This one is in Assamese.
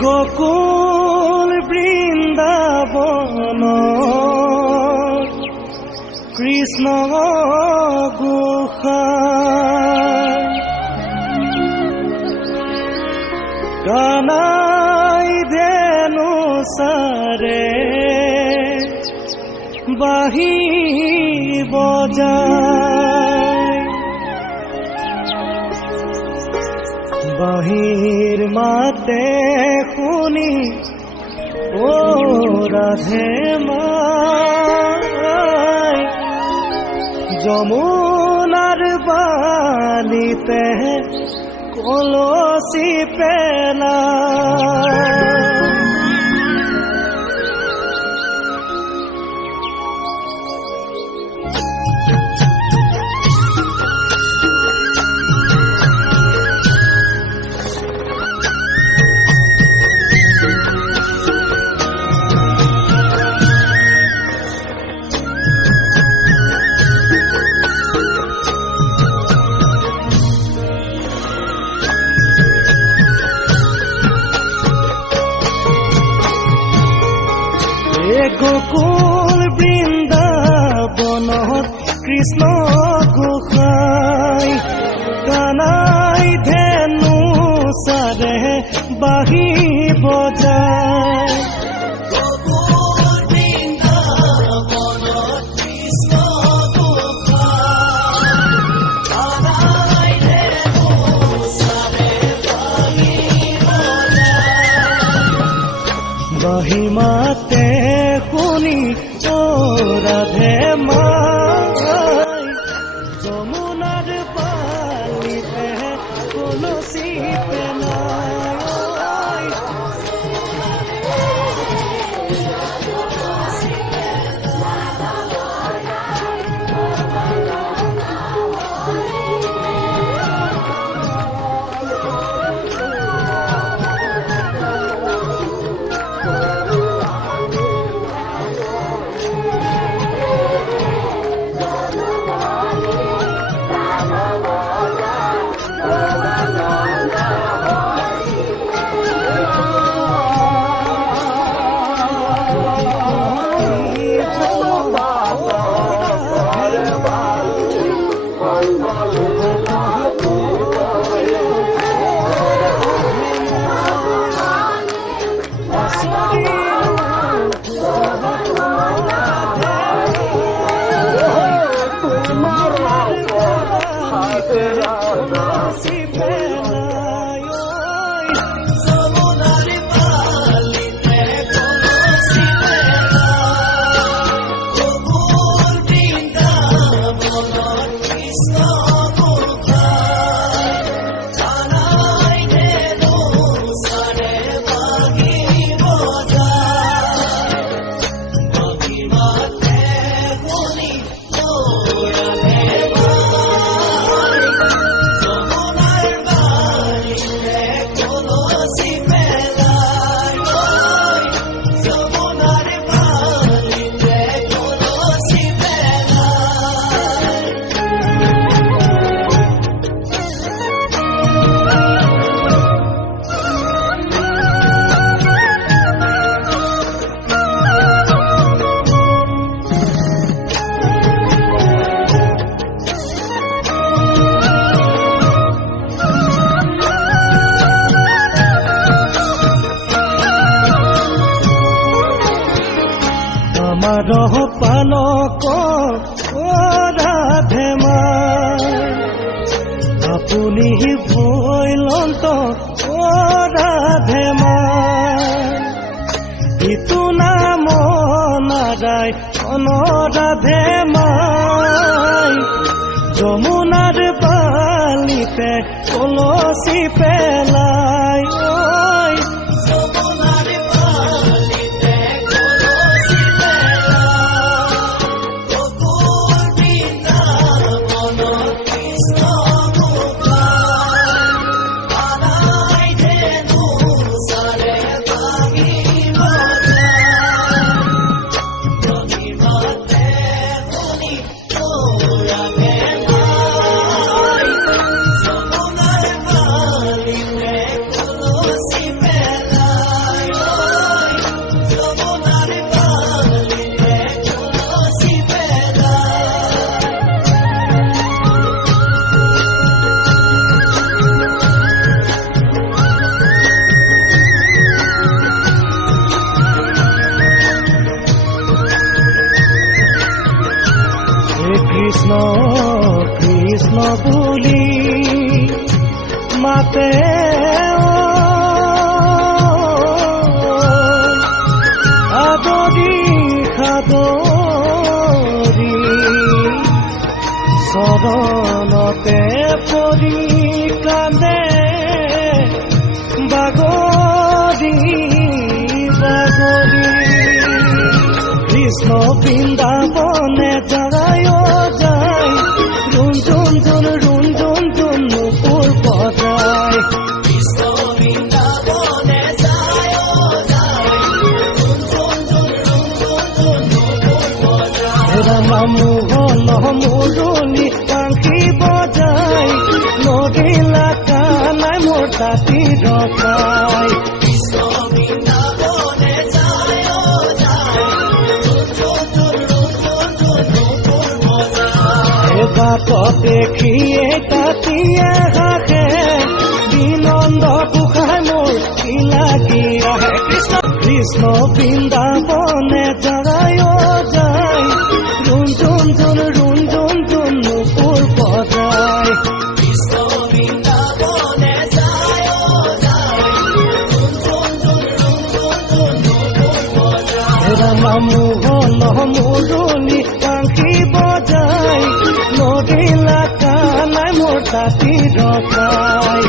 গোকুল বৃন্দাবন কৃষ্ণ গোসাই কানাই ধেনু সারে বাহি বজায় বাহির মাতে শুনি ও রাধে মাই যমুনার বালিতে কলসি পেলা গোকুল বৃন্দাবনত কৃষ্ণ গোসাই কানাই ধেনু সারে বাহি বজায় বাহি মাতে শুনি ও রাধে মাই যমুনার বালিতে কলসি পেলাই রহ পালক রাধে মাই আপুনি ভৈলন্ত রাধে মাই ইটো নাম নাগাই রাধে মাই যমুনার বালিতে কলসি পেলাই আদৰি চৰণতে পৰি কান্দে বাগৰি বাগৰি কৃষ্ণ বৃন্দাবনে যায় যায় ৰুণ জুন জুন ৰুণ জুন জুন নুপুৰ বজায় কৃষ্ণ বৃন্দাবনে যায় যায় ৰুণ জুন জুন ৰুণ জুন জুন নুপুৰ বজায় ৰামা মোহন মুৰুলি বাংশী বজায় নদীলা কানাই মোৰ তাঁতি ৰখায় কৃষ্ণ বৃন্দাবনে যায় যায় বাপ দেখিয়ে তাঁতিয়ে হাসে বিনন্দ গোসাঁই মোৰ কি লাগি আহে কৃষ্ণ কৃষ্ণ বৃন্দাবনে যায় যায় ৰুণ জুন জুন ৰুণ জুন জুন নুপুৰ বজায় কৃষ্ণ বৃন্দাবনে যায় যায় ৰুণ জুন জুন ৰুণ জুন জুন নুপুৰ বজায় ৰামা মোহন মুৰুলি বাংশী বজায় নদীলা কানাই মোৰ তাঁতি ৰখায়